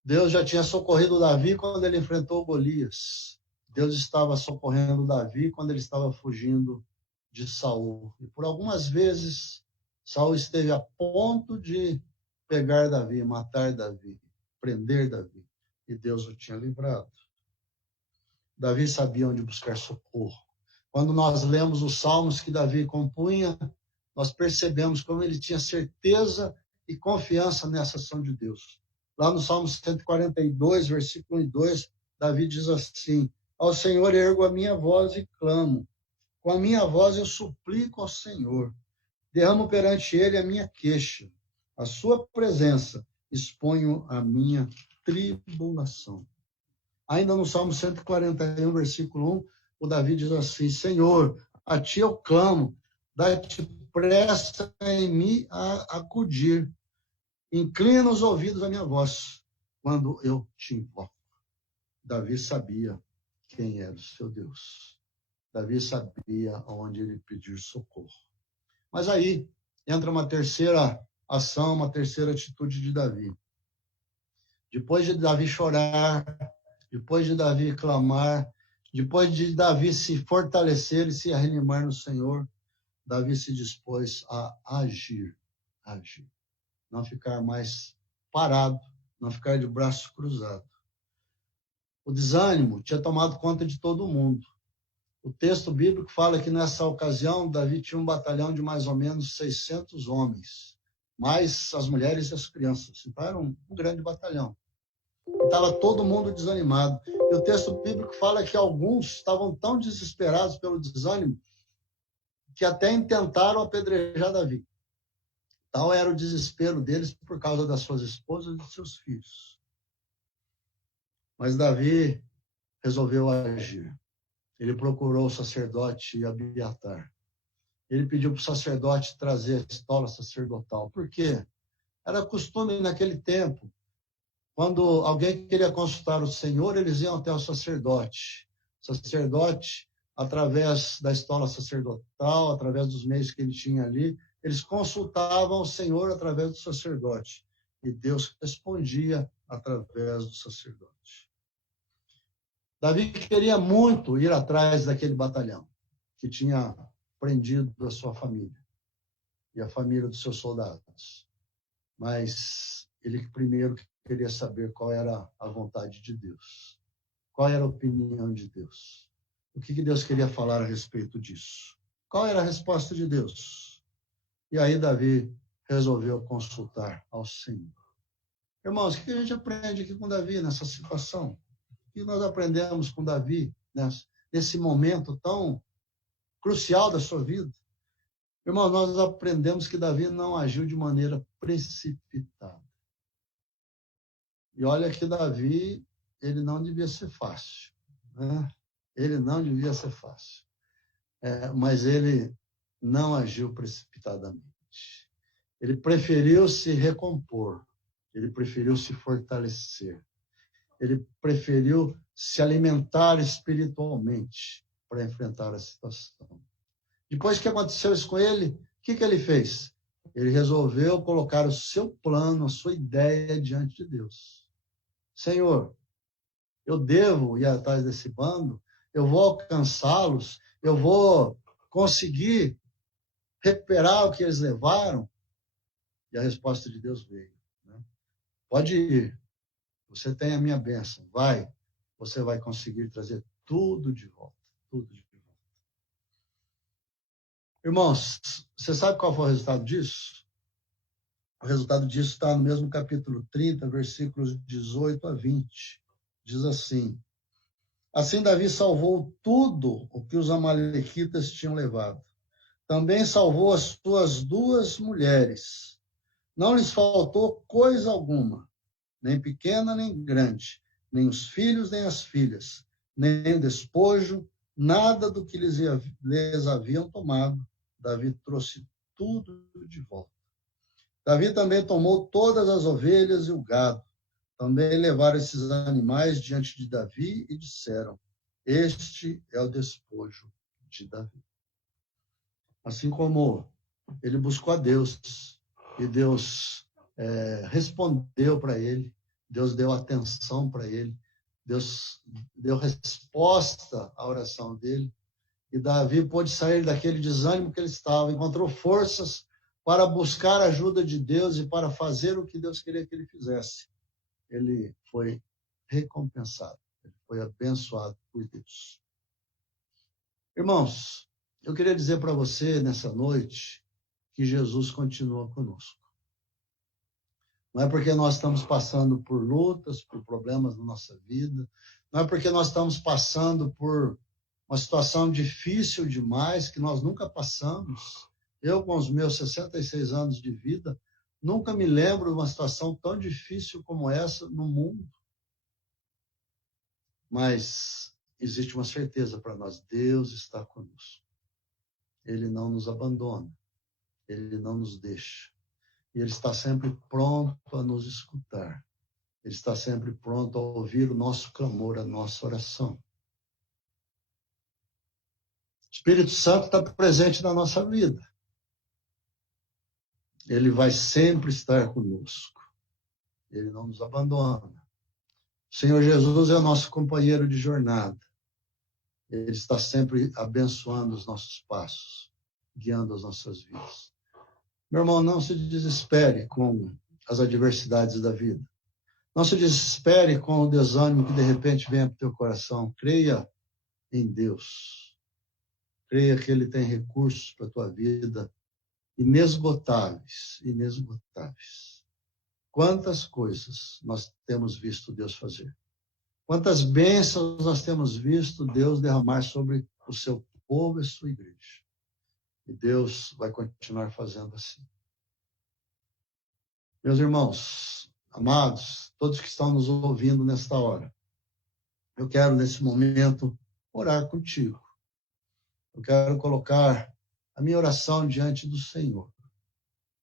Deus já tinha socorrido Davi quando ele enfrentou Golias. Deus estava socorrendo Davi quando ele estava fugindo de Saul. E por algumas vezes, Saul esteve a ponto de pegar Davi, matar Davi, prender Davi. E Deus o tinha livrado. Davi sabia onde buscar socorro. Quando nós lemos os salmos que Davi compunha, nós percebemos como ele tinha certeza e confiança nessa ação de Deus. Lá no Salmo 142, versículo 1 e 2, Davi diz assim: ao Senhor ergo a minha voz e clamo. Com a minha voz eu suplico ao Senhor. Derramo perante ele a minha queixa. A sua presença exponho a minha tribulação. Ainda no Salmo 141, versículo 1, o Davi diz assim: Senhor, a ti eu clamo, dá-te pressa em mim a acudir. Inclina os ouvidos à minha voz quando eu te invoco. Davi sabia quem era o seu Deus. Davi sabia onde ele pedir socorro. Mas aí entra uma terceira ação, uma terceira atitude de Davi. Depois de Davi chorar, depois de Davi clamar, depois de Davi se fortalecer e se reanimar no Senhor, Davi se dispôs a agir. Não ficar mais parado, não ficar de braço cruzado. O desânimo tinha tomado conta de todo mundo. O texto bíblico fala que nessa ocasião Davi tinha um batalhão de mais ou menos 600 homens, mais as mulheres e as crianças. Então era um grande batalhão. Estava todo mundo desanimado. E o texto bíblico fala que alguns estavam tão desesperados pelo desânimo que até intentaram apedrejar Davi. Tal era o desespero deles por causa das suas esposas e de seus filhos. Mas Davi resolveu agir. Ele procurou o sacerdote Abiatar. Ele pediu para o sacerdote trazer a estola sacerdotal. Por quê? Era costume naquele tempo. Quando alguém queria consultar o Senhor, eles iam até o sacerdote. O sacerdote, através da estola sacerdotal, através dos meios que ele tinha ali, eles consultavam o Senhor através do sacerdote. E Deus respondia através do sacerdote. Davi queria muito ir atrás daquele batalhão que tinha prendido a sua família e a família dos seus soldados. Mas ele primeiro queria saber qual era a vontade de Deus, qual era a opinião de Deus, o que Deus queria falar a respeito disso, qual era a resposta de Deus. E aí Davi resolveu consultar ao Senhor. Irmãos, o que a gente aprende aqui com Davi nessa situação? O que nós aprendemos com Davi nesse momento tão crucial da sua vida? Irmãos, nós aprendemos que Davi não agiu de maneira precipitada. E olha que Davi, ele não devia ser fácil. Né? Ele não devia ser fácil. Mas ele não agiu precipitadamente. Ele preferiu se recompor. Ele preferiu se fortalecer. Ele preferiu se alimentar espiritualmente para enfrentar a situação. Depois que aconteceu isso com ele, o que ele fez? Ele resolveu colocar o seu plano, a sua ideia diante de Deus. Senhor, eu devo ir atrás desse bando, eu vou alcançá-los, eu vou conseguir recuperar o que eles levaram. E a resposta de Deus veio. Né? Pode ir. Você tem a minha bênção. Vai. Você vai conseguir trazer tudo de volta. Tudo de volta. Irmãos, você sabe qual foi o resultado disso? O resultado disso está no mesmo capítulo 30, versículos 18 a 20. Diz assim: Assim Davi salvou tudo o que os amalequitas tinham levado. Também salvou as suas 2 mulheres. Não lhes faltou coisa alguma, nem pequena nem grande, nem os filhos nem as filhas, nem o despojo, nada do que lhes haviam tomado. Davi trouxe tudo de volta. Davi também tomou todas as ovelhas e o gado. Também levaram esses animais diante de Davi e disseram: este é o despojo de Davi. Assim como ele buscou a Deus e Deus respondeu para ele, Deus deu atenção para ele, Deus deu resposta à oração dele, e Davi pôde sair daquele desânimo que ele estava, encontrou forças para buscar a ajuda de Deus e para fazer o que Deus queria que ele fizesse. Ele foi recompensado, ele foi abençoado por Deus. Irmãos, eu queria dizer para você nessa noite que Jesus continua conosco. Não é porque nós estamos passando por lutas, por problemas na nossa vida, não é porque nós estamos passando por uma situação difícil demais que nós nunca passamos. Eu, com os meus 66 anos de vida, nunca me lembro de uma situação tão difícil como essa no mundo. Mas existe uma certeza para nós: Deus está conosco. Ele não nos abandona, ele não nos deixa. E ele está sempre pronto a nos escutar. Ele está sempre pronto a ouvir o nosso clamor, a nossa oração. O Espírito Santo está presente na nossa vida. Ele vai sempre estar conosco. Ele não nos abandona. O Senhor Jesus é o nosso companheiro de jornada. Ele está sempre abençoando os nossos passos, guiando as nossas vidas. Meu irmão, não se desespere com as adversidades da vida. Não se desespere com o desânimo que de repente vem para o teu coração. Creia em Deus. Creia que Ele tem recursos para a tua vida inesgotáveis, inesgotáveis. Quantas coisas nós temos visto Deus fazer. Quantas bênçãos nós temos visto Deus derramar sobre o seu povo e a sua igreja. E Deus vai continuar fazendo assim. Meus irmãos, amados, todos que estão nos ouvindo nesta hora, eu quero, nesse momento, orar contigo. Eu quero colocar a minha oração diante do Senhor.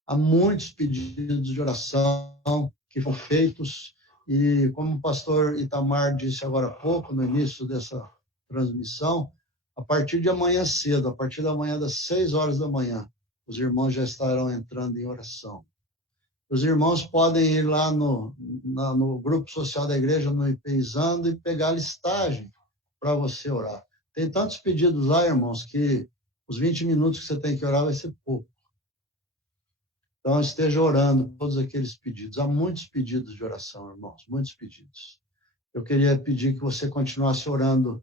Há muitos pedidos de oração que foram feitos e, como o pastor Itamar disse agora há pouco, no início dessa transmissão, a partir de amanhã cedo, a partir da manhã das 6 horas da manhã, os irmãos já estarão entrando em oração. Os irmãos podem ir lá no grupo social da igreja, no IPEizando, e pegar a listagem para você orar. Tem tantos pedidos lá, irmãos, que os 20 minutos que você tem que orar vai ser pouco. Então, esteja orando todos aqueles pedidos. Há muitos pedidos de oração, irmãos, muitos pedidos. Eu queria pedir que você continuasse orando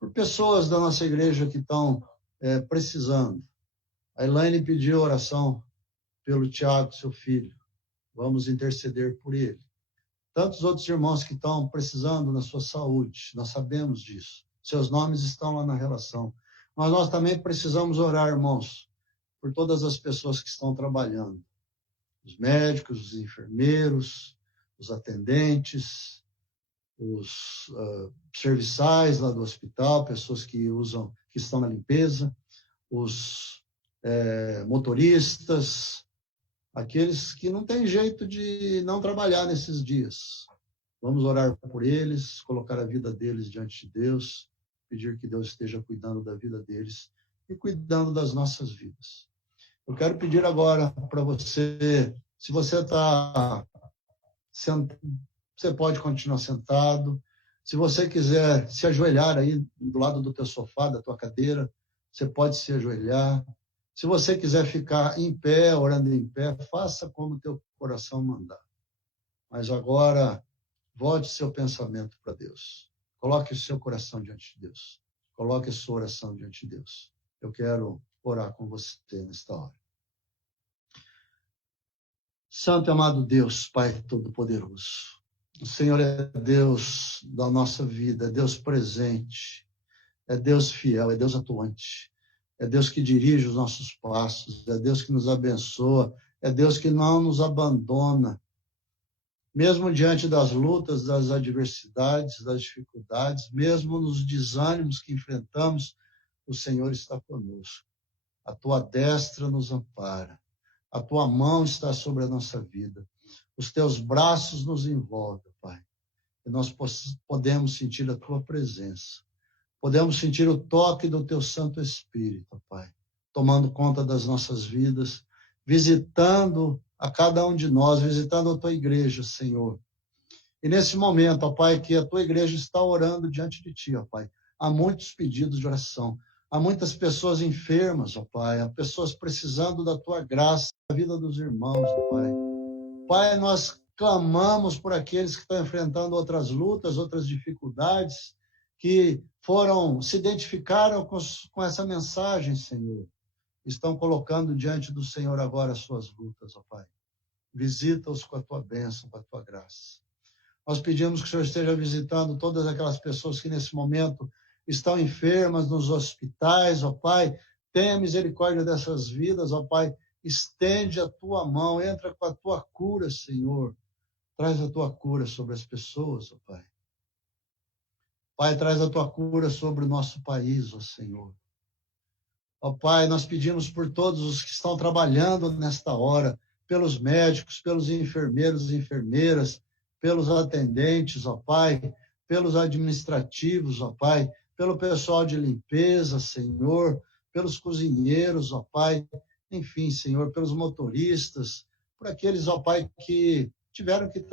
por pessoas da nossa igreja que estão precisando. A Elaine pediu oração pelo Tiago, seu filho. Vamos interceder por ele. Tantos outros irmãos que estão precisando da sua saúde, nós sabemos disso. Seus nomes estão lá na relação. Mas nós também precisamos orar, irmãos, por todas as pessoas que estão trabalhando. Os médicos, os enfermeiros, os atendentes, os serviçais lá do hospital, pessoas que estão na limpeza, os motoristas, aqueles que não têm jeito de não trabalhar nesses dias. Vamos orar por eles, colocar a vida deles diante de Deus, pedir que Deus esteja cuidando da vida deles e cuidando das nossas vidas. Eu quero pedir agora para você, se você está sentado, você pode continuar sentado. Se você quiser se ajoelhar aí do lado do teu sofá, da tua cadeira, você pode se ajoelhar. Se você quiser ficar em pé, orando em pé, faça como o teu coração mandar. Mas agora, volte seu pensamento para Deus. Coloque o seu coração diante de Deus. Coloque a sua oração diante de Deus. Eu quero orar com você nesta hora. Santo e amado Deus, Pai Todo-Poderoso, O Senhor é Deus da nossa vida, é Deus presente, é Deus fiel, é Deus atuante, é Deus que dirige os nossos passos, é Deus que nos abençoa, é Deus que não nos abandona. Mesmo diante das lutas, das adversidades, das dificuldades, mesmo nos desânimos que enfrentamos, o Senhor está conosco. A tua destra nos ampara. A tua mão está sobre a nossa vida. Os teus braços nos envolvem, Pai. E nós podemos sentir a tua presença. Podemos sentir o toque do teu Santo Espírito, Pai, tomando conta das nossas vidas, visitando a cada um de nós, visitando a tua igreja, Senhor. E nesse momento, ó Pai, que a tua igreja está orando diante de ti, ó Pai. Há muitos pedidos de oração. Há muitas pessoas enfermas, ó Pai. Há pessoas precisando da tua graça, da vida dos irmãos, ó Pai. Pai, nós clamamos por aqueles que estão enfrentando outras lutas, outras dificuldades, que se identificaram com essa mensagem, Senhor. Estão colocando diante do Senhor agora as suas lutas, ó Pai. Visita-os com a tua bênção, com a tua graça. Nós pedimos que o Senhor esteja visitando todas aquelas pessoas que nesse momento estão enfermas nos hospitais, ó Pai. Tenha misericórdia dessas vidas, ó Pai. Estende a tua mão, entra com a tua cura, Senhor. Traz a tua cura sobre as pessoas, ó Pai. Pai, traz a tua cura sobre o nosso país, ó Senhor. Ó Pai, nós pedimos por todos os que estão trabalhando nesta hora, pelos médicos, pelos enfermeiros e enfermeiras, pelos atendentes, ó Pai, pelos administrativos, ó Pai, pelo pessoal de limpeza, Senhor, pelos cozinheiros, ó Pai, enfim, Senhor, pelos motoristas, por aqueles, ó Pai, que tiveram que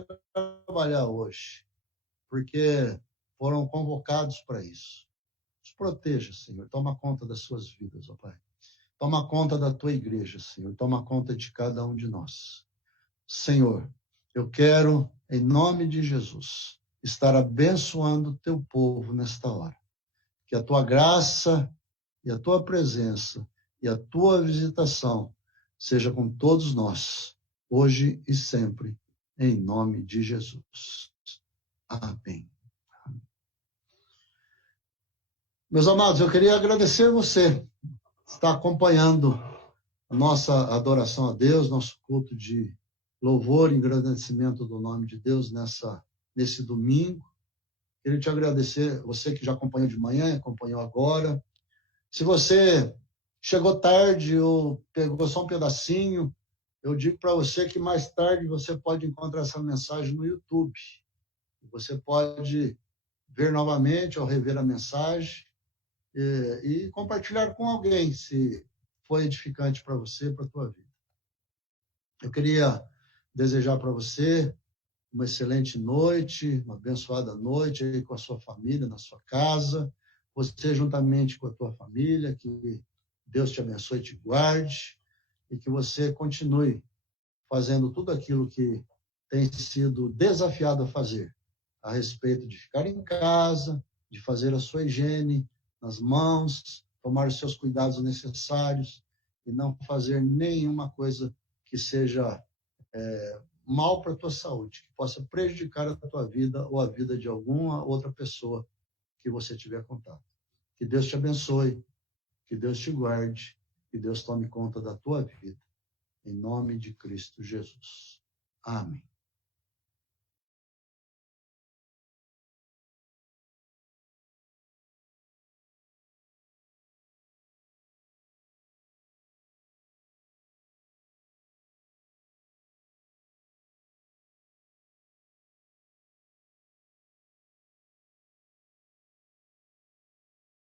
trabalhar hoje, porque foram convocados para isso. Os proteja, Senhor, toma conta das suas vidas, ó Pai. Toma conta da tua igreja, Senhor, toma conta de cada um de nós. Senhor, eu quero, em nome de Jesus, estar abençoando o teu povo nesta hora. Que a tua graça e a tua presença e a tua visitação seja com todos nós, hoje e sempre, em nome de Jesus. Amém. Meus amados, eu queria agradecer você que está acompanhando a nossa adoração a Deus, nosso culto de louvor e engrandecimento do nome de Deus nesse domingo. Queria te agradecer, você que já acompanhou de manhã, acompanhou agora. Se você chegou tarde ou pegou só um pedacinho, eu digo para você que mais tarde você pode encontrar essa mensagem no YouTube. Você pode ver novamente ou rever a mensagem e compartilhar com alguém, se foi edificante para você, para a tua vida. Eu queria desejar para você uma excelente noite, uma abençoada noite aí com a sua família, na sua casa, você juntamente com a tua família, que Deus te abençoe e te guarde, e que você continue fazendo tudo aquilo que tem sido desafiado a fazer, a respeito de ficar em casa, de fazer a sua higiene nas mãos, tomar os seus cuidados necessários e não fazer nenhuma coisa que seja mal para a tua saúde, que possa prejudicar a tua vida ou a vida de alguma outra pessoa que você tiver contato. Que Deus te abençoe, que Deus te guarde, que Deus tome conta da tua vida. Em nome de Cristo Jesus. Amém.